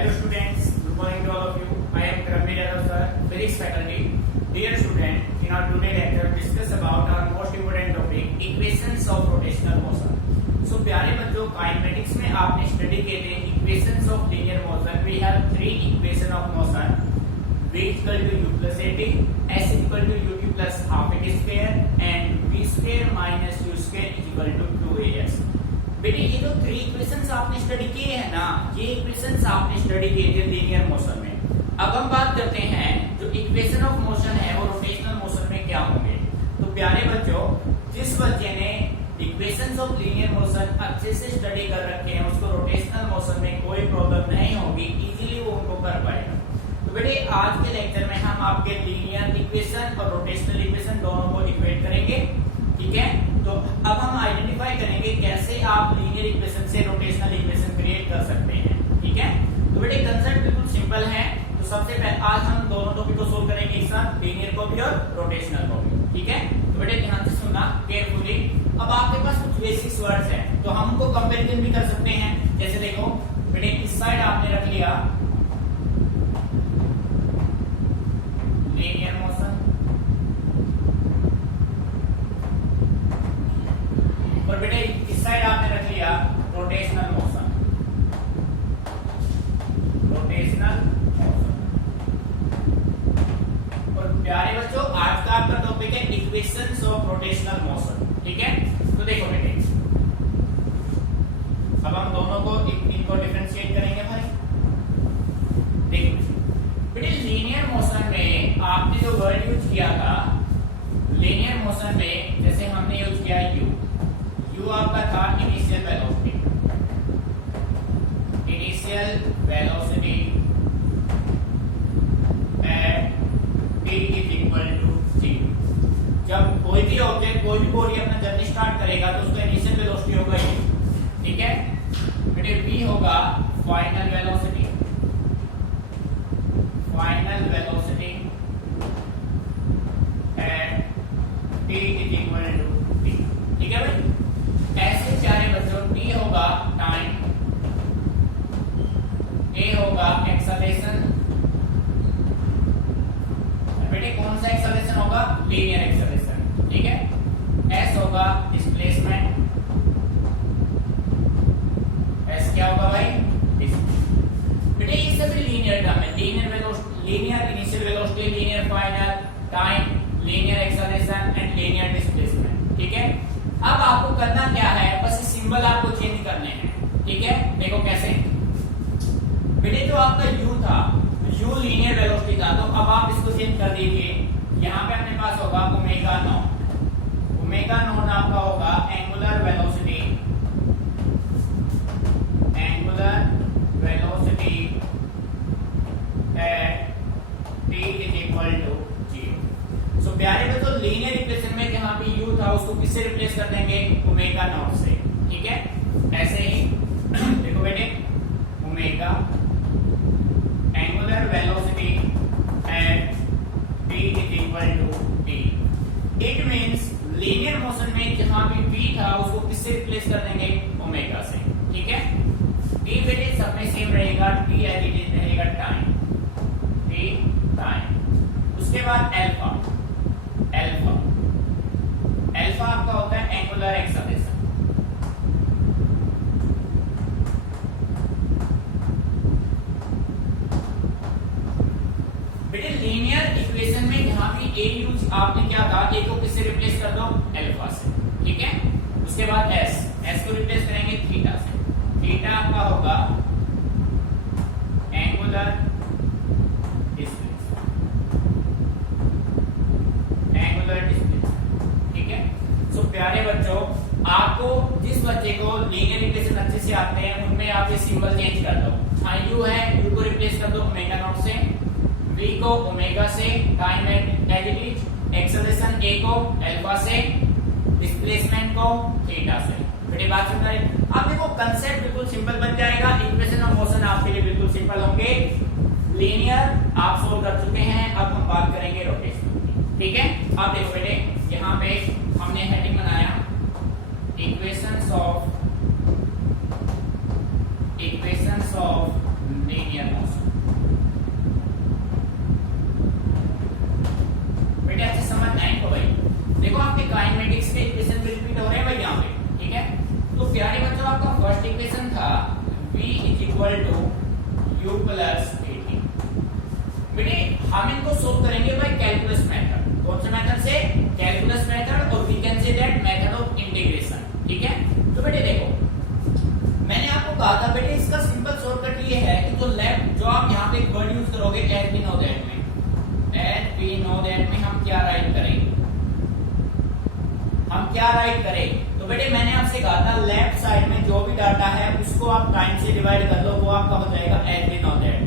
Hello students, good morning to all of you. I am Karamir Yadav sir, Physics faculty. Dear student, in our today lecture discuss about our most important topic, equations of rotational motion. So प्यारे बच्चों, kinematics में आपने study किए थे equations of linear motion. We have three equation of motion. V equal to u plus at, S equal to ut plus half at square, and v square minus u square is equal to 2as. बेटे ये जो three equations आपने study किए हैं ना, ये equations आपने study किए थे लीनियर मोशन में. अब हम बात करते हैं जो इक्वेशन ऑफ मोशन है वो रोटेशनल मोशन में क्या होंगे. तो प्यारे बच्चों, जिस बच्चे ने इक्वेशंस ऑफ लीनियर मोशन अच्छे से स्टडी कर रखे हैं उसको रोटेशनल मोशन में कोई प्रॉब्लम नहीं होगी, इजीली वो उनको कर पाएगा. तो बेटे आज के लेक्चर में हम आपके लीनियर इक्वेशन और रोटेशनल इक्वेशन दोनों को इक्वेट करेंगे. ठीक है, तो अब हम आइडेंटिफाई करेंगे कैसे आप लीनियर इक्वेशन से रोटेशनल इक्वेशन क्रिएट कर सकते हैं. ठीक है, तो बेटे कंसेप्ट बिल्कुल सिंपल है. तो सबसे पहले आज हम दोनों टॉपिक को सोल्व करेंगे एक साथ, लीनियर को भी और रोटेशनल को भी. ठीक है, तो बेटे ध्यान से सुनना केयरफुली. अब आपके पास कुछ बेसिक्स वर्ड्स हैं तो हम उनको कंपैरिजन भी कर सकते हैं. जैसे देखो बेटे, इस साइड आपने रख लिया लीनियर मोशन और बेटे इस साइड आपने रख लिया रोटेशनल मोशन. Rotational motion. और प्यारे बच्चों, आज का आपका टॉपिक है इक्वेशंस ऑफ रोटेशनल मोशन. ठीक है, तो देखो बेटे, अब हम दोनों को इनको डिफरेंशिएट करेंगे भाई. देखो बेटे, लीनियर मोशन में आपने जो वर्ड यूज किया था, लीनियर मोशन में जैसे हमने यूज किया यू आपका था initial velocity. Initial velocity at t is equal to 0. जब कोई भी ऑब्जेक्ट, कोई भी बॉडी अपना जर्नी स्टार्ट करेगा तो उसका इनिशियल वेलोसिटी होगा ये. ठीक है बेटे, v होगा final velocity. Final velocity at t is equal to t. ठीक है भाई, ऐसे प्यारे बच्चों, t होगा टाइम, a होगा एक्सेलरेशन. बेटे कौन सा एक्सेलरेशन होगा? Linear acceleration. ठीक है, s होगा डिस्प्लेसमेंट. s क्या होगा भाई? बेटे ये सभी लीनियर टर्म है. Linear velocity, linear initial velocity, linear final time, linear acceleration and linear displacement. ठीक है, अब आपको करना क्या है, बस सिंबल आपको चेंज करने हैं. ठीक है, देखो कैसे. बेटे जो आपका u था, u लीनियर वेलोसिटी था, तो अब आप इसको चेंज कर दीजिए. यहाँ पे अपने पास होगा ओमेगा नॉट. ओमेगा नॉट आपका होगा angular velocity. Angular velocity at t is equal to 0. So प्यारे बच्चों, लीनियर इक्वेशन में जहां पे u था उसको किससे रिप्लेस कर देंगे? ओमेगा नॉट से. ठीक है, ऐसे ही देखो बेटे, omega angular velocity at t is equal to t. It means linear motion में जहां भी v था उसको किससे रिप्लेस कर देंगे? ओमेगा से. ठीक है, t बेटे सब में सेम रहेगा, t एज इट इज रहेगा टाइम. t time. उसके बाद अल्फा. अल्फा अल्फा आपका होता है एंगुलर एक्सेलरेशन. बेटे लीनियर इक्वेशन में जहां भी a यूज आपने क्या था, a को किससे रिप्लेस कर दो? अल्फा से. ठीक है, उसके बाद s को रिप्लेस करेंगे थीटा से. थीटा आपका होगा एंगुलर डिस्प्लेसमेंट. Angular displacement. ठीक है, सो प्यारे बच्चों, आपको जिस बच्चे को लीनियर इक्वेशन अच्छे से आते हैं उनमें आप ये सिंबल चेंज कर दो. हाँ u है, u को रिप्लेस कर दो ओमेगा नॉट से, v को ओमेगा से, time as it is, acceleration a को अल्फा से, डिस्प्लेसमेंट को थीटा से. बेटे बात सुन रहे हैं? अब देखो कंसेप्ट बिल्कुल सिंपल बन जाएगा. इक्वेशन ऑफ मोशन आपके लिए बिल्कुल सिंपल होंगे. लीनियर आप सोल्व कर चुके हैं, अब हम बात करेंगे रोटेशनल. ठीक है, अब देखो बेटे, यहाँ पे हमने हेडिंग बनाया equations of linear v is equal to u plus dt। बेटे हम इनको सोल्व करेंगे बाय कैलकुलस मेथड। कौन से मेथड से? कैलकुलस मेथड, और we can say that method of integration. ठीक है, तो बेटे देखो मैंने आपको कहा था बेटे इसका सिंपल शॉर्टकट ये है कि जो आप यहाँ पे एक वर्ड यूज करोगे एज वी नो दैट में, एज वी नो दैट में हम क्या राइट करेंगे? हम क्या राइट करें? तो बेटे मैंने आपसे कहा था लेफ्ट साइड में जो भी डाटा है उसको आप टाइम से डिवाइड कर लो, वो आपका हो जाएगा as we know that.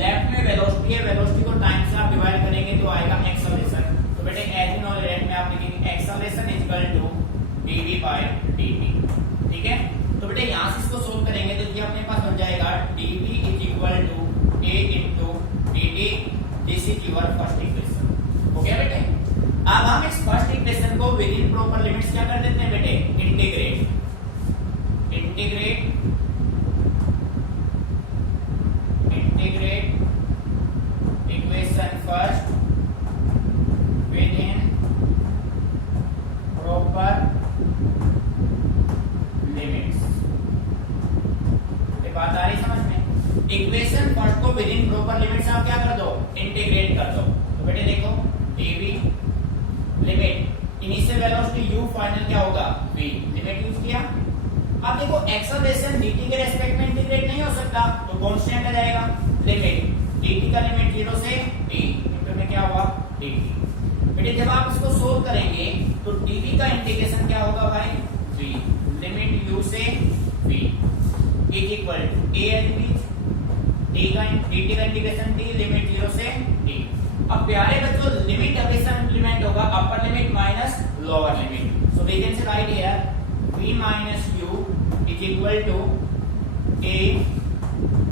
Left में वेलोसिटी है, वेलोसिटी को टाइम से आप डिवाइड करेंगे तो आएगा एक्सेलरेशन। तो बेटे एज वी नो दैट में आप लिखेंगे acceleration is equal to dv by dt। ठीक है, तो बेटे यहां से इसको सोल्व करेंगे तो ये अपने पास बन जाएगा dv is equal to a into dt। This is your first equation. हो गया बेटे? अब हम इस फर्स्ट इक्वेशन को विद इन प्रॉपर लिमिट्स क्या कर देते हैं बेटे? Integrate equation first within proper limits. ये बात आ रही समझ में? इक्वेशन फर्स्ट को विद इन प्रॉपर लिमिट्स आप क्या कर दो? इंटीग्रेट कर दो। तो बेटे देखो dv limit initial velocity u, final क्या होगा v, लिमिट यूज किया। अब देखो एक्सेलरेशन dt के रेस्पेक्ट में इंटीग्रेट नहीं हो सकता, तो कांस्टेंट आ जाएगा लिमिट dt का लिमिट 0 से t इंटू में क्या हुआ dt। बेटे जब आप इसको सोल्व करेंगे तो dv का इंटीग्रेशन क्या होगा भाई? v लिमिट u से v is equal to a as dt का इंटीग्रेशन t लिमिट 0 से t। अब प्यारे बच्चों लिमिट हमेशा इंप्लीमेंट होगा upper limit minus lower limit. So we can say write here v minus u is equal to a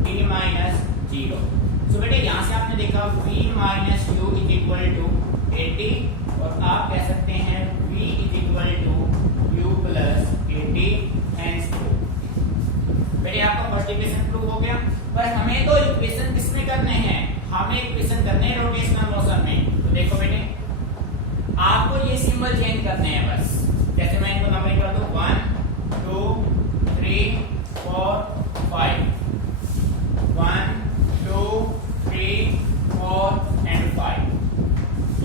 t minus 0। So बेटे यहां से आपने देखा v minus u is equal to a t, और आप कह सकते हैं v is equal to u plus a t hence prove. बेटे आपका फर्स्ट इक्वेशन प्रूव हो गया। पर हमें तो इक्वेशन किसमें करने हैं? हमें इक्वेशन करने हैं रोटेशनल मोशन में। तो देखो बेटे आपको ये सिंबल चेंज करने हैं बस। जैसे मैं इनको नंबरिंग कर दूं 1 2 3 4 5 1 2 3 4 एंड 5।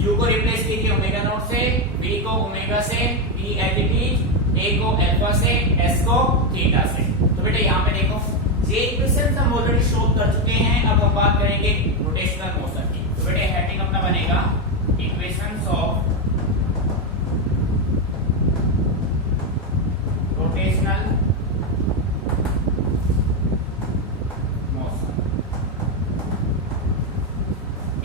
u को रिप्लेस कीजिए ओमेगा नॉट से, v को ओमेगा से, p as it is, a को अल्फा से, s को थीटा से। तो बेटे यहाँ पे देखो ये इक्वेशन हम ऑलरेडी सोल्व कर चुके हैं। अब हम बात करेंगे रोटेशनल मोशन की। तो बेटे हेडिंग अपना बनेगा equations of rotational motion.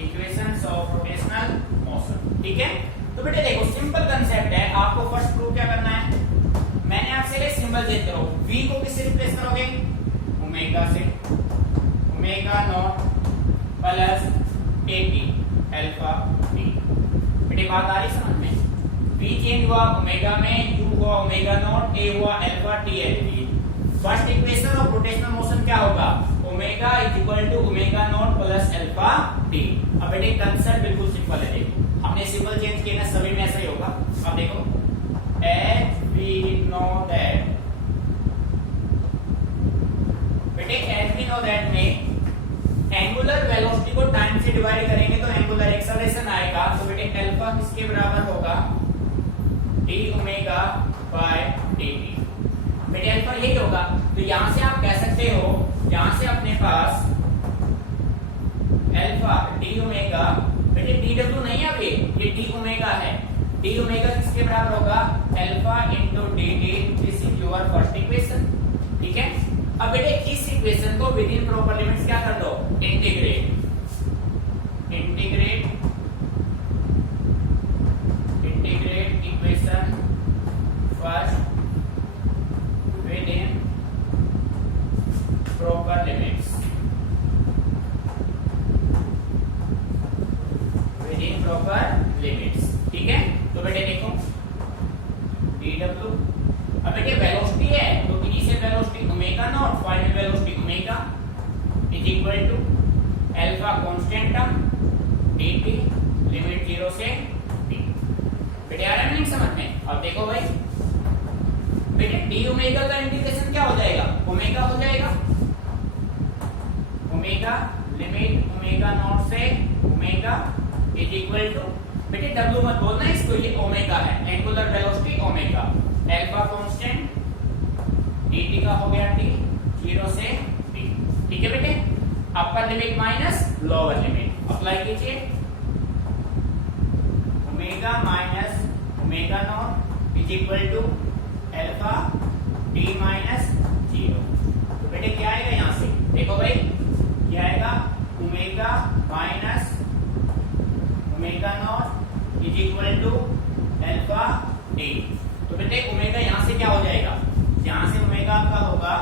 Equations of rotational motion. ठीक है, तो बेटे देखो सिंपल कंसेप्ट है। आपको फर्स्ट प्रूव क्या करना है? मैंने आपसे सिंबल चेंज करो, v को किससे रिप्लेस करोगे? ओमेगा से, omega naught plus at alpha t। बेटे बात आ रही समझ में? v चेंज हुआ ओमेगा में, u हुआ ओमेगा नॉट, a हुआ alpha t as it is. First equation of rotational motion क्या होगा? Omega is equal to omega naught plus alpha t। अब बेटे कंसेप्ट बिल्कुल सिंपल है। देखो हमने सिंबल चेंज किया ना, सभी में ऐसा ही होगा। अब देखो as we know that, बेटे as we know that में एंगुलर वेलोसिटी को टाइम से डिवाइड करेंगे तो एंगुलर एक्सेलरेशन आएगा। तो बेटे अल्फा किसके बराबर होगा? d omega by dt। बेटे अल्फा यही होगा। तो यहां से आप कह सकते हो, यहां से अपने पास अल्फा d ओमेगा, बेटे dw नहीं है, अभी ये d ओमेगा है। d ओमेगा किसके बराबर होगा? Alpha into dt। This is your first equation. ठीक है, अब बेटे इस इक्वेशन को विद इन प्रॉपर लिमिट्स क्या कर दो? Integrate equation first within proper limits. With in proper limits. ठीक है, तो बेटे देखो dw, अब बेटे वेलोसिटी है तो initial velocity omega naught, final velocity omega is equal to alpha constant term dt limit 0 से t। बेटे आ रहा है नहीं समझ में? अब देखो भाई बेटे d ओमेगा का इंटीग्रेशन क्या हो जाएगा? ओमेगा हो जाएगा। ओमेगा लिमिट ओमेगा नॉट से ओमेगा इज इक्वल टू, बेटे डब्ल्यू मत बोलना इसको, ये ओमेगा है, angular velocity omega, alpha constant dt का हो गया t 0 से t, ठीक है बेटे। Upper limit minus lower limit apply कीजिए, omega minus omega naught is equal to alpha t minus 0। तो बेटे क्या आएगा यहां से, देखो भाई क्या आएगा, omega minus omega naught is equal to alpha t। तो बेटे ओमेगा यहां से क्या हो जाएगा, यहां से ओमेगा आपका होगा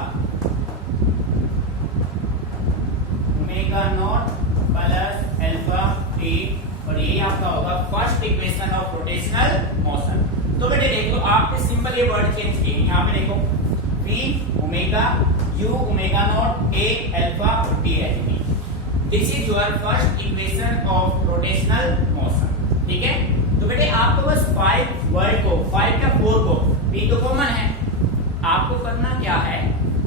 omega naught plus alpha t, और ये आपका होगा first equation of rotational motion. तो बेटे देखो आपने सिंपल ये वर्ड चेंज किए, यहां पे देखो v omega u omega naught a alpha t है, this is your first equation of rotational motion, ठीक है। तो बेटे आपको बस 5 वर्ड को 5 या 4 को p तो कॉमन है, आपको करना क्या है,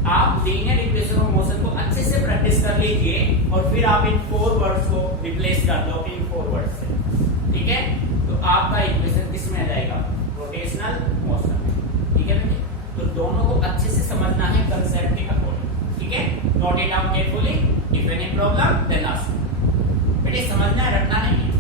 आप लीनियर इक्वेशन ऑफ मोशन को अच्छे से प्रैक्टिस कर लीजिए और फिर आप इन 4 वर्ड्स को रिप्लेस कर दो इन 4 वर्ड्स से, ठीक है। तो आपका इक्वेशन किस में आ जाएगा, रोटेशनल मोशन में, ठीक है बेटे। तो दोनों को अच्छे से समझना है कंसेप्ट के अकॉर्डिंग, ठीक है। Note it out carefully, if any problem then ask, बेटे समझना है, रटना नहीं है।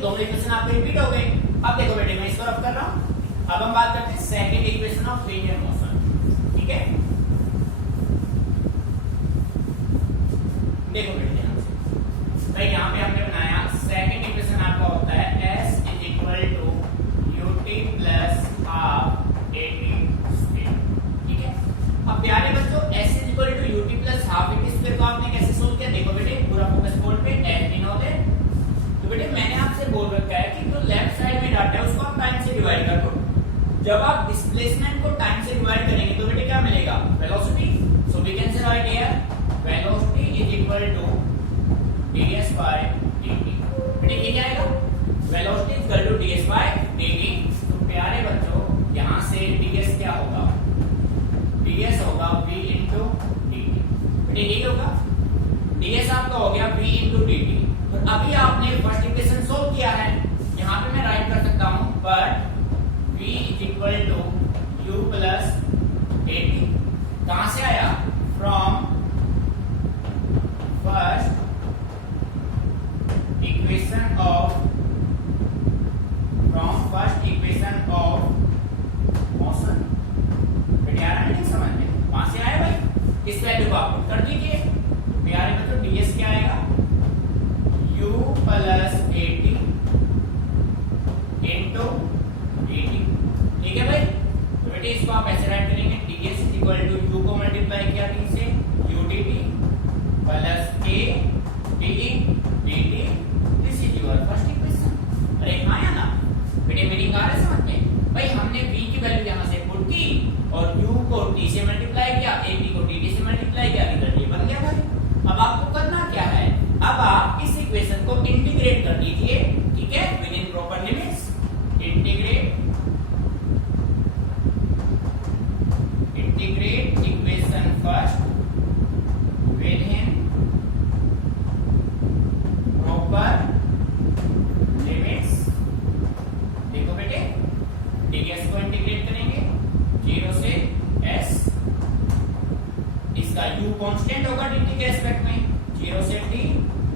दोनों इक्वेशन आपको रिपीट हो गए। अब देखो बेटे मैं इसको रफ कर रहा हूं, अब हम बात करते हैं second equation of linear motion, ठीक है। देखो बेटे यहां से भाई यहां पे हमने बनाया सेकंड इक्वेशन आपका होता है s is equal to ut plus half at square, ठीक है। अब प्यारे बच्चों s is equal to ut plus half at square को आपने कैसे सोल्व किया, देखो बेटे पूरा फोकस बोर्ड पे s डिनोट है। तो बेटे मैंने आपसे बोल रखा है कि जो लेफ्ट साइड में डाटा है उसको आप टाइम से डिवाइड कर दो। जब आप डिस्प्लेसमेंट को टाइम से डिवाइड करेंगे तो बेटे क्या मिलेगा, velocity. So we can say write here velocity is equal to ds by dt। बेटे ये क्या आएगा, velocity is equal to ds by dt। तो प्यारे बच्चों यहां से ds क्या होगा, ds होगा v into dt। बेटे ये होगा ds आपका हो गया v into dt। तो अभी आपने फर्स्ट इक्वेशन सोल्व किया है, यहां पे मैं राइट कर सकता हूं but v is equal to u plus at। कहां से आया, from first equation of motion. बेटे आ रहा है नहीं समझ में, वहां से आया भाई, इस वैल्यू को आप पुट कर दीजिए। प्यारे बच्चों ds क्या आएगा, u plus at into dt, ठीक है भाई। तो बेटे इसको आप ऐसे राइट करेंगे ds is equal to u को मल्टीप्लाई किया t से u dt plus a d dt। This is your first equation. अरे आया ना बेटे, मीनिंग आ रहा है समझ में भाई। हमने v की वैल्यू यहां से पुट की और u को t से मल्टीप्लाई किया, at को dt से मल्टीप्लाई किया, रिजल्ट ये बन गया भाई। अब आपको करना क्या है, अब आप इस इक्वेशन को इंटीग्रेट कर दीजिए, ठीक है, with in proper limits. Integrate equation first within proper limits. देखो बेटे ds को इंटीग्रेट करेंगे 0 से s, इसका u कांस्टेंट होगा dt के रेस्पेक्ट में, 0 से t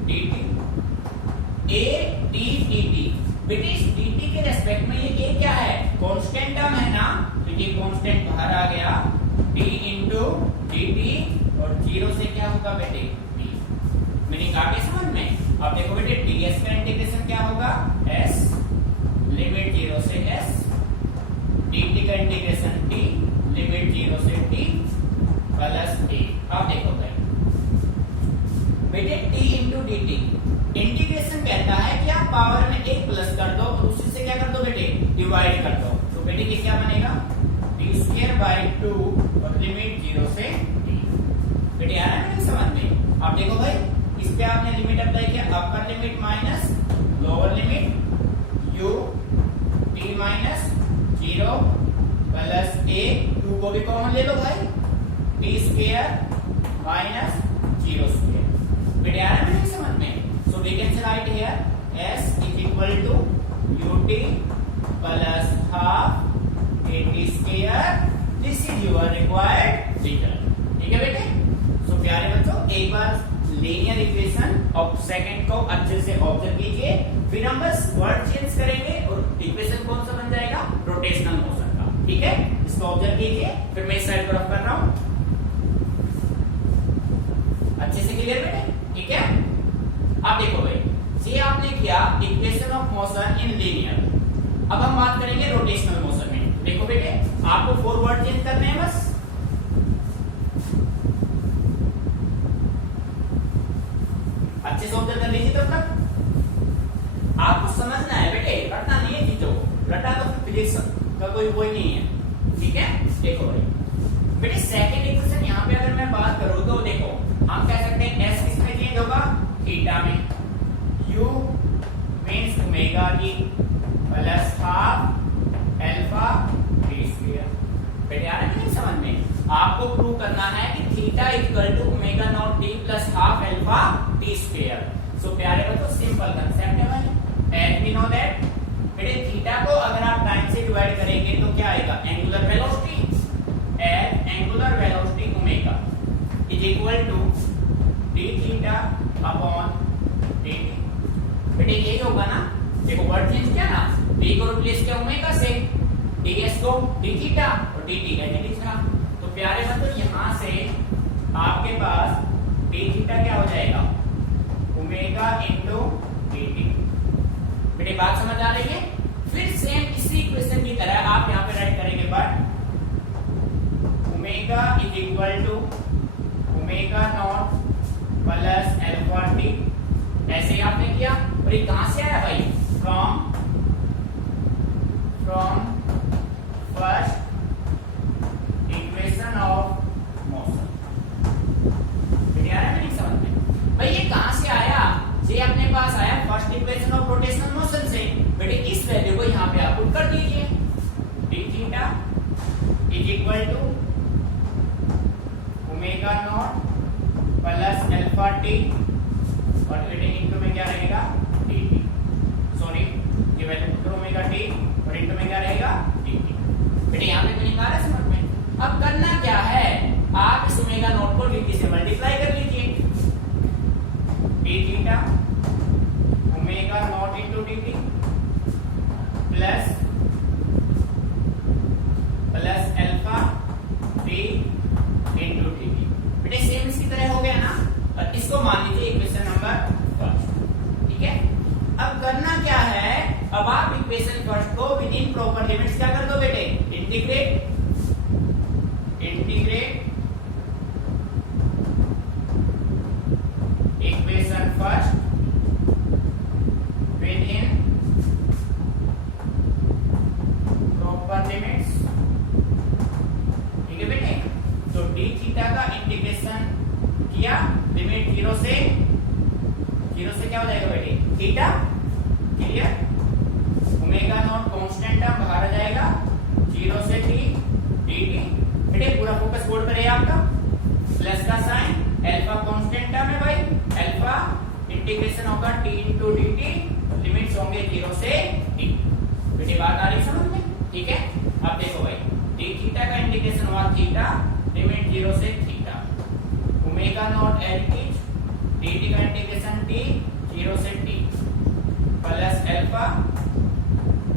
dt a d dt। बेटे इस dt के रेस्पेक्ट में ये a क्या है, कांस्टेंट टर्म है ना, तो ये कांस्टेंट बाहर आ गया t into dt और 0 से क्या होगा बेटे b। मीनिंग आ गई समझ में। अब देखो बेटे ds का इंटीग्रेशन क्या होगा, s लिमिट 0 से s, dt का इंटीग्रेशन t लिमिट 0 से t देखिए क्या बनेगा, टी स्क्वायर बाई 2 और लिमिट 0 से t। बेटे आ रहा है मेरी समझ में? आप देखो भाई, इस पे आपने लिमिट अप्लाई किया, अपर limit minus lower limit u t minus 0 plus a, 2 को भी कॉमन ले लो भाई, टी स्क्वायर माइनस 0 स्क्वायर। बेटे आ रहा है मेरी समझ में? So we can write here s is equal to ut plus half at square. This is your required result. ठीक है बेटे? सो प्यारे बच्चों, एक बार लीनियर इक्वेशन और सेकंड को अच्छे से ऑब्जर्व कीजिए, फिर हम बस वर्ड चेंज करेंगे और इक्वेशन कौन सा बन जाएगा, रोटेशनल मोशन का। ठीक है, इसको ऑब्जर्व कीजिए, फिर मैं इस साइड पर कर रहा हूं। अच्छे से क्लियर बेटे? ठीक है, अब देखो भाई, ये आपने किया equation of motion in linear. अब हम बात करेंगे रोटेशनल मोशन में। देखो बेटे, आपको फॉरवर्ड चेंज करने हैं बस। अच्छे से ऑब्जर्व कर लीजिए तब तक। आपको समझना है बेटे, रटना नहीं है चीजों को, रटा तो फिजिक्स का कोई वही नहीं है। ठीक है, देखो भाई बेटे, सेकंड इक्वेशन यहाँ पे अगर मैं बात करूं तो देखो, हम कह सकते हैं s किसमें चेंज होगा, थीटा में, u means omega t plus half alpha t square. बेटे आ रहा है नहीं समझ में? आपको प्रूव करना है कि theta equal to omega naught t plus half alpha t square. So प्यारे बच्चों, सिंपल कांसेप्ट है भाई, एज वी नो दैट। बेटे थीटा को अगर आप टाइम से डिवाइड करेंगे तो क्या आएगा, angular velocity, as angular velocity omega is equal to d theta upon dt। बेटे यही होगा ना, देखो वर्ड चेंज किया ना, d को रिप्लेस किया ओमेगा से, ds को d थीटा और dt का dt था। तो प्यारे बच्चों, यहां से आपके पास d थीटा क्या हो जाएगा, ओमेगा इनटू dt। बेटे बात समझ आ रही है? फिर सेम इसी इक्वेशन की तरह आप यहां पे राइट करेंगे, but omega is equal to omega naught plus alpha t. ऐसे ही आपने किया, और ये कहां से आया भाई, from first equation of motion. बेटे आ रहा है नहीं समझ में? भाई ये कहां से आया, ये अपने पास आया first equation of rotational motion से। बेटे इस वैल्यू को यहां पे आप पुट कर दीजिए, d theta is equal to omega naught plus alpha t, और बेटे इनटू में क्या रहेगा, dt। सॉरी, ये वैल्यू पुट करो ओमेगा टी और इनटू में क्या रहेगा, dt। बेटे यहां पे तो नहीं आ रहा है समझ में? अब करना क्या है, आप इस ओमेगा नॉट को dt से मल्टीप्लाई कर लीजिए, d theta omega not into dt plus alpha T into dt। बेटे सेम इसकी तरह हो गया ना, और इसको मान लीजिए इक्वेशन नंबर फर्स्ट। ठीक है, अब करना क्या है, अब आप इक्वेशन फर्स्ट को विद इन प्रॉपर लिमिट्स क्या कर दो बेटे, integrate equation first within proper limits. ठीक है बेटे, तो d थीटा का इंटीग्रेशन किया, लिमिट 0 से क्या हो जाएगा बेटे, theta. Clear, omega naught constant term बाहर आ जाएगा, 0 से t dt। बेटे पूरा फोकस बोर्ड पर है आपका, प्लस का साइन, अल्फा कांस्टेंट टर्म है भाई, अल्फा इंटीग्रेशन होगा t इंटू dt, लिमिट्स होंगे 0 से t। बेटे बात आ रही समझ में? ठीक है, अब देखो भाई, d थीटा का इंटीग्रेशन हुआ थीटा, लिमिट 0 से theta, omega naught L dt का इंटीग्रेशन t 0 से t प्लस अल्फा,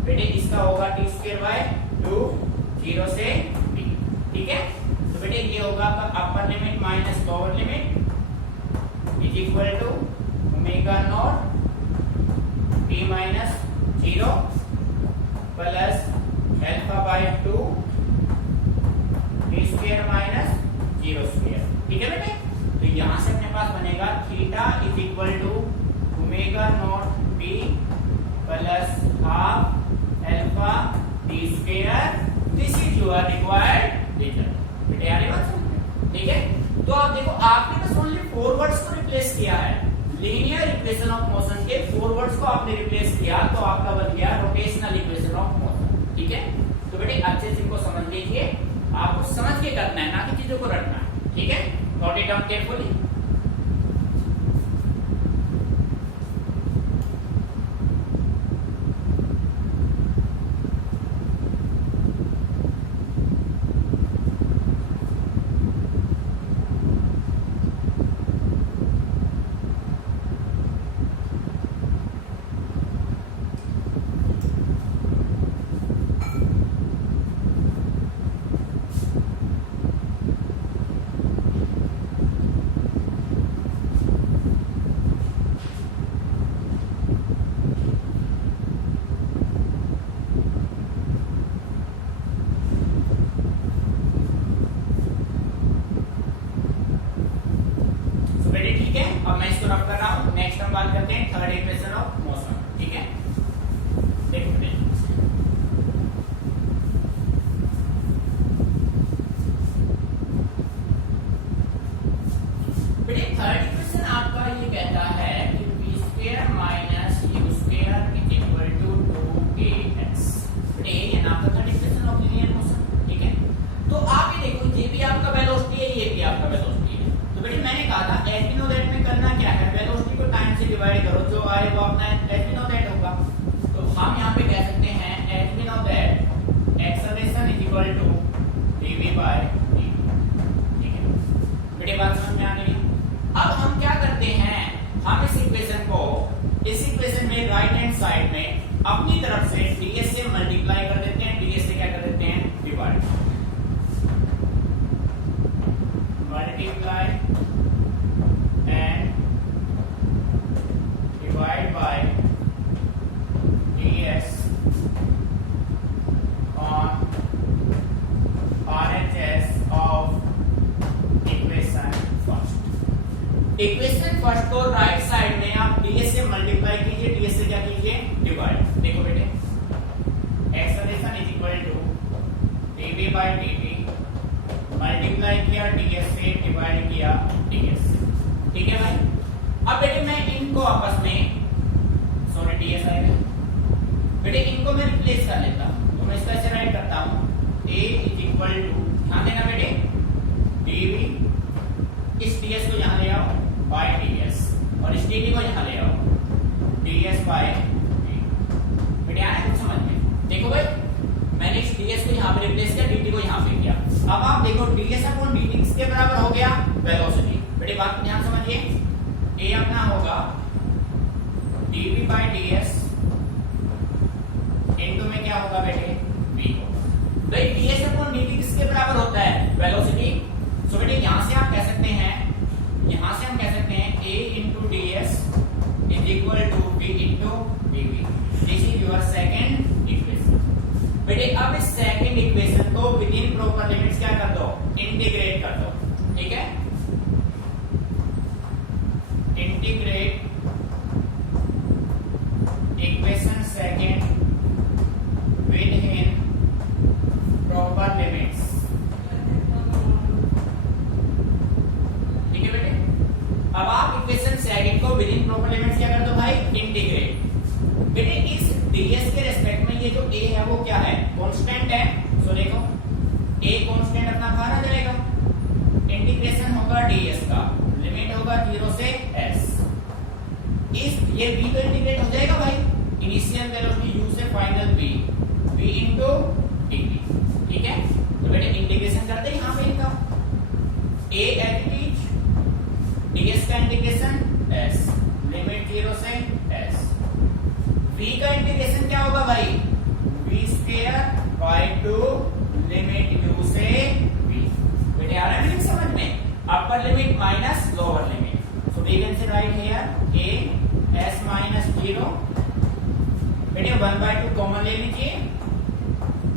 बेटे इसका होगा t स्क्वायर बाय 2 0 से t। ठीक है, तो बेटे ये होगा आपका upper limit minus lower limit is equal to omega naught t minus 0 plus alpha by 2 t square minus 0 square. ठीक है बेटे, तो यहां से अपने पास बनेगा theta is equal to omega naught t plus half alpha t t square, this is your required result. बेटे यार ये बात समझ में, ठीक है। तो आप देखो आपने बस ओनली फॉरवर्ड्स को रिप्लेस किया है, लीनियर इक्वेशन ऑफ मोशन के फॉरवर्ड्स को आपने रिप्लेस किया तो आपका बन गया रोटेशनल इक्वेशन ऑफ मोशन, ठीक है। तो बेटे अच्छे से इनको समझ लीजिए, आपको समझ के करना है ना कि चीजों को रटना है, ठीक है। Note it down carefully. अब मैं इसको रफ कर रहा हूं। नेक्स्ट हम बात करते हैं थर्ड इक्वेशन ऑफ मोशन, ठीक है। देखो बेटे थर्ड इक्वेशन आपका ये कहता है कि v square minus u square is equal to 2ax। बेटे ये है ना आपका third equation of linear motion, ठीक है। तो आप ये देखो ये भी आपका वेलोसिटी है, ये भी आपका वेलोसिटी है। तो बेटे मैंने कहा था एज वी नो दैट में करना क्या है, वेलोसिटी को टाइम से डिवाइड करो, जो आए वो अपना एज वी नो दैट होगा। तो हम यहाँ पे कह सकते हैं as we know that acceleration is equal to dv by dt, ठीक है। बेटे बात समझ में आ गई। अब हम क्या करते हैं, हम इस इक्वेशन में राइट हैंड साइड में अपनी तरफ से ds से मल्टीप्लाई कर देते हैं, ds से क्या कर देते हैं divide, multiply and divide by ds on RHS of equation first। Equation first को राइट साइड में आप ds से मल्टीप्लाई कीजिए, ds से क्या कीजिए डिवाइड। देखो बेटे acceleration is equal to dv by dt, multiply किया ds से, डिवाइड किया ds से, ठीक है भाई। अब बेटे मैं इनको आपस में सॉरी ds आएगा बेटे, इनको मैं रिप्लेस कर लेता हूं। तो मैं इसको ऐसे राइट करता हूं a इज इक्वल टू, ध्यान देना बेटे, dv, इस ds को यहां ले आओ बाय ds, और इस dt को यहां ले आओ ds बाय dt। बेटे आया कुछ समझ में? देखो भाई मैंने इस ds को यहां पे रिप्लेस किया, dt को यहां पे किया। अब आप देखो ds अपॉन dt किसके बराबर हो गया, वेलोसिटी। बेटे बात को ध्यान समझिए, a अपना होगा dv बाय ds इनटू में क्या होगा बेटे v होगा। तो ds अपॉन dt किसके बराबर होता है, वेलोसिटी। सो बेटे यहां से आप कह सकते हैं, यहां से हम कह सकते हैं a into ds is equal to v into dv। This is your second equation. बेटे अब इस सेकंड इक्वेशन को विद इन प्रॉपर लिमिट्स क्या कर दो, इंटीग्रेट कर दो, ठीक है। Integrate equation second within proper limits, ठीक है बेटे। अब आप इक्वेशन सेकंड को विद इन प्रॉपर लिमिट्स क्या कर दो भाई, इंटीग्रेट। बेटे इस ds के रेस्पेक्ट में ये जो a है वो क्या है, कांस्टेंट है। सो देखो a कांस्टेंट अपना बाहर आ जाएगा, इंटीग्रेशन होगा ds का, लिमिट होगा 0 से s। इस ये v तो इंटीग्रेट हो जाएगा भाई, इनिशियल वेलोसिटी u से फाइनल v इनटू dt, ठीक है। तो बेटे इंटीग्रेशन करते हैं यहां पे इनका a एट इच, ds का इंटीग्रेशन s, लिमिट 0 से s। v का इंटीग्रेशन क्या होगा भाई, v square by 2 limit u से v। बेटे आ रहा है समझ में, upper limit minus lower limit. So we can say write here a s minus 0। बेटे 1/2 कॉमन ले लीजिए,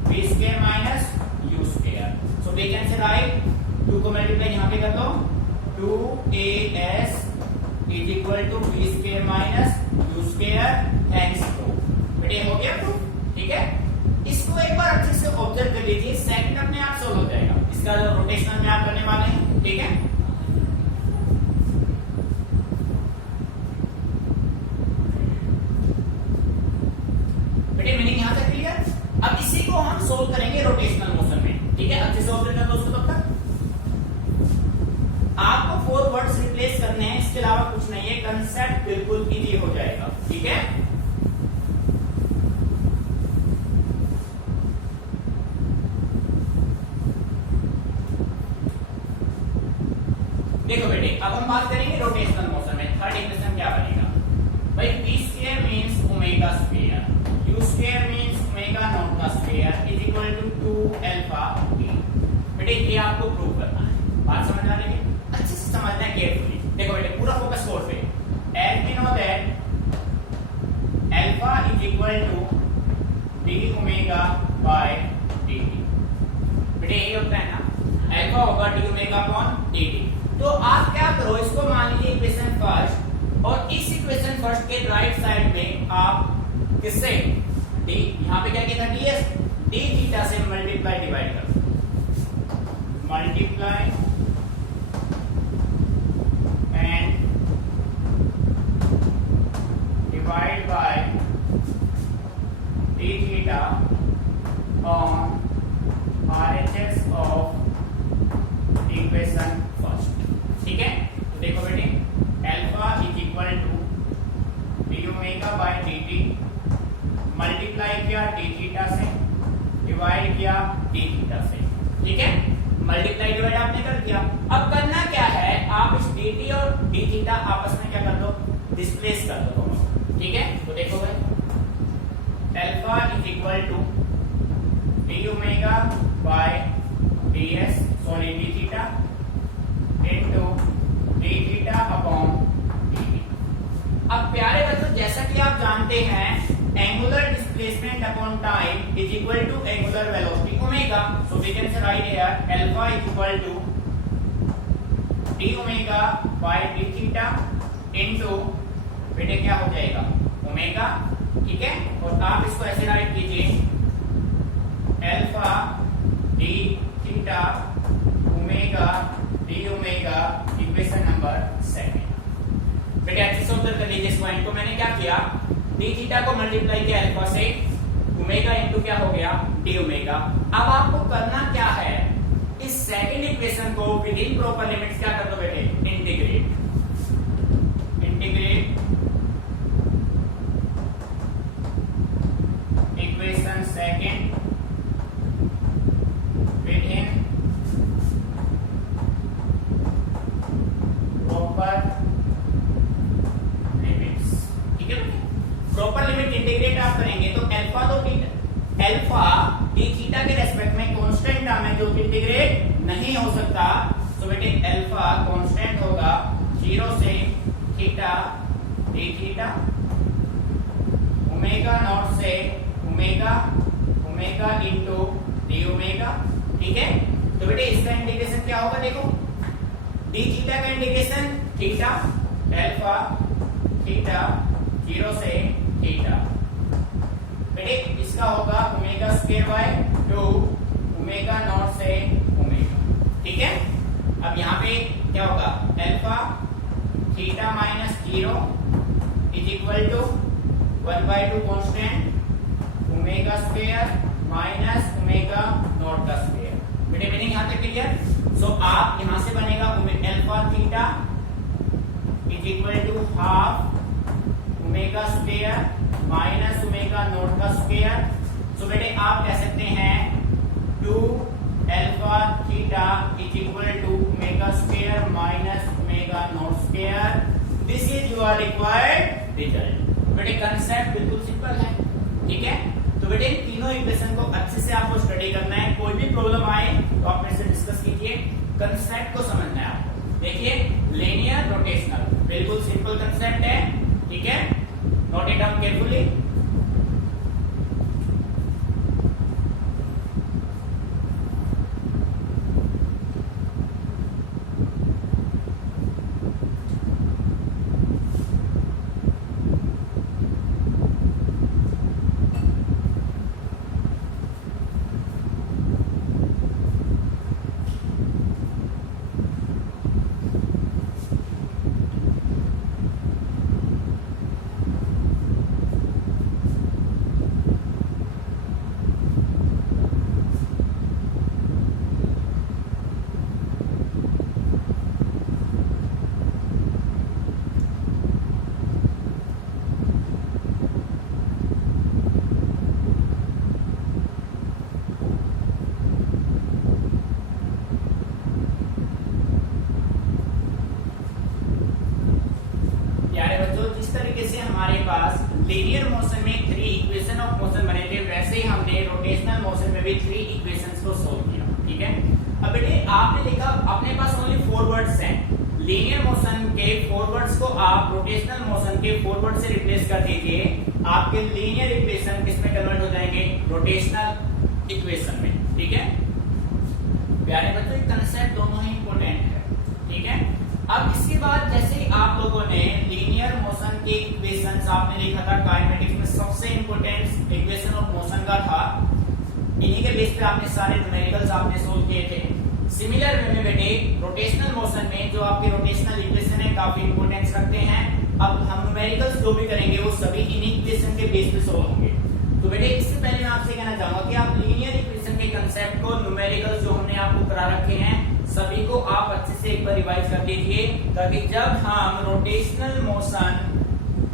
v square minus u square. So we can say write 2 को मल्टीप्लाई यहां पे कर दो, 2as is equal to v square minus u square, thanks to. बेटे हो गया प्रूफ, ठीक है। इसको इसको एक बार अच्छे से ऑब्जर्व कर लीजिए, सेकंड अपने आप सोल्व हो जाएगा। इसका जो रोटेशनल में आप करने वाले हैं, ठीक है। बेटे मीनिंग यहां तक क्लियर। अब इसी को हम सोल्व करेंगे रोटेशनल मोशन में, ठीक है। अच्छे से ऑब्जर्व कर दोस्तों। तब तक आपको 4 वर्ड्स रिप्लेस करने हैं, इसके अलावा कुछ नहीं है। कंसेप्ट बिल्कुल इजी हो जाएगा, ठीक है। देखो बेटे, अब हम बात करेंगे रोटेशनल मोशन में। थर्ड इक्वेशन क्या बनेगा भाई? p square means omega square, u square means omega naught का square is equal to 2 alpha t। बेटे ये आपको प्रूव करना है। बात समझ आ रही है? अच्छे से समझना है केयरफुली। देखो बेटे पूरा फोकस कोड पे। As we know that alpha is equal to d omega by dt। बेटे यही होता है ना, अल्फा होगा d ओमेगा अपॉन dt। तो आप क्या करो, इसको मान लीजिए इक्वेशन फर्स्ट, और इस इक्वेशन फर्स्ट के राइट साइड में आप किससे d, यहां पे क्या किया था ds, d थीटा से मल्टीप्लाई डिवाइड कर दो। Multiply and divide by d theta on RHS of equation first, ठीक है। तो देखो बेटे, alpha is equal to d omega by dt, multiply किया d थीटा से, डिवाइड किया d थीटा से, ठीक है। मल्टीप्लाई डिवाइड आपने कर दिया। अब करना क्या है, आप इस dt और d थीटा आपस में क्या कर दो, डिस्प्लेस कर दो दोनों, ठीक है। तो देखो भाई, alpha is equal to d omega by ds, sorry d theta into d theta upon dt। अब प्यारे बच्चों, जैसा कि आप जानते हैं, angular displacement upon time is equal to angular velocity omega. So we can say write here alpha is equal to d omega by d theta into बेटे क्या हो जाएगा ओमेगा, ठीक है। और आप इसको ऐसे राइट कीजिए, alpha d theta omega d omega, equation number 7। बेटे अच्छे से ऑब्जर्व कर लीजिए इस पॉइंट को। मैंने क्या किया, d थीटा को मल्टीप्लाई किया अल्फा से, ओमेगा इनटू क्या हो गया d ओमेगा। अब आपको करना क्या है, इस सेकंड इक्वेशन को विद इन प्रॉपर लिमिट्स क्या कर दो बेटे, integrate. Integrate equation second within proper limits, ठीक है। प्रॉपर लिमिट इंटीग्रेट आप करेंगे तो अल्फा डी थीटा के रेस्पेक्ट में कांस्टेंट टर्म है जो इंटीग्रेट नहीं हो सकता। तो बेटे अल्फा कांस्टेंट होगा 0 से theta D theta, omega naught से omega, omega into D omega, ठीक है। तो बेटे इसका इंटीग्रेशन क्या होगा, देखो डी थीटा का इंटीग्रेशन थीटा अल्फा थीटा 0 से थीटा, बेटे इसका होगा omega square by 2 omega naught से ओमेगा, ठीक है। अब यहाँ पे क्या होगा, alpha theta minus 0 is equal to 1/2 constant omega square minus omega naught का स्क्वायर। बेटे मीनिंग यहाँ तक क्लियर। सो आप यहां से बनेगा alpha theta is equal to half omega square minus omega naught का स्क्वायर। सो बेटे आप कह सकते हैं 2 alpha theta is equal to omega square minus omega naught square. This is your required result. बेटे कंसेप्ट बिल्कुल सिंपल है, ठीक है। तो बेटे इन तीनों इक्वेशन को अच्छे से आपको स्टडी करना है। कोई भी प्रॉब्लम आए तो आप मेरे से डिस्कस कीजिए। कंसेप्ट को समझना है आपको। देखिए लीनियर रोटेशनल बिल्कुल सिंपल कंसेप्ट है, ठीक है। Note it down carefully. Linear motion में 3 इक्वेशन ऑफ मोशन बने थे, वैसे ही हमने रोटेशनल मोशन में भी 3 इक्वेशंस को सोल्व किया। ठीक है, अब बेटे आपने देखा अपने पास ओनली फॉरवर्ड्स हैं, लीनियर मोशन के फॉरवर्ड्स को आप रोटेशनल मोशन के फॉरवर्ड से रिप्लेस कर दीजिए, आपके लीनियर इक्वेशन किसमें कन्वर्ट हो जाएंगे, रोटेशनल इक्वेशन में। ठीक है प्यारे बच्चों, कंसेप्ट दोनों ही इंपॉर्टेंट है। ठीक है, अब इसके बाद जैसे आप लोगों ने लीनियर मोशन के इक्वेशंस आपने देखा था, काइनेमेटिक्स में सबसे इंपॉर्टेंट इक्वेशन ऑफ मोशन का था, इन्हीं के बेस पे आपने सारे न्यूमेरिकल्स आपने सोल्व किए थे। सिमिलर वे में बेटे रोटेशनल मोशन में जो आपके रोटेशनल इक्वेशन है काफी इंपॉर्टेंस रखते हैं। अब हम न्यूमेरिकल्स जो भी करेंगे वो सभी इन्हीं इक्वेशन के बेस पे सोल्व होंगे। तो बेटे इससे पहले मैं आपसे कहना चाहूंगा कि आप लीनियर इक्वेशन के कंसेप्ट को, न्यूमेरिकल्स जो हमने आपको करा रखे हैं सभी को आप अच्छे से एक बार रिवाइज कर लीजिए, ताकि जब हम रोटेशनल मोशन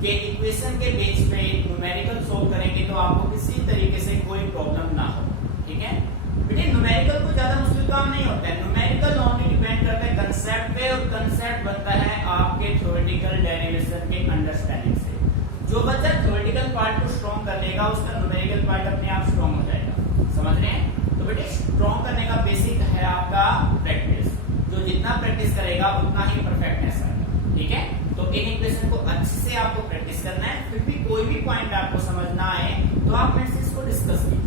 के इक्वेशन के बेस पे न्यूमेरिकल सोल्व करेंगे तो आपको किसी तरीके से कोई प्रॉब्लम ना हो। ठीक है बेटे, न्यूमेरिकल को ज्यादा मुश्किल काम नहीं होता है, न्यूमेरिकल ओनली डिपेंड करता है कंसेप्ट पे, और कंसेप्ट बनता है आपके थ्योरेटिकल डेरिवेशन के अंडरस्टैंडिंग से। जो बच्चा थ्योरेटिकल पार्ट को स्ट्रॉन्ग कर लेगा उसका न्यूमेरिकल पार्ट अपने आप स्ट्रॉन्ग हो जाएगा। समझ रहे हैं? तो बेटे स्ट्रॉन्ग करने का बेसिक है आपका प्रैक्टिस, जो जितना प्रैक्टिस करेगा उतना ही परफेक्टनेस आएगा। ठीक है, तो इन इक्वेशन को अच्छे से आपको प्रैक्टिस करना है, फिर भी कोई भी पॉइंट आपको समझ ना आए तो आप मेरे से इसको डिस्कस कीजिए।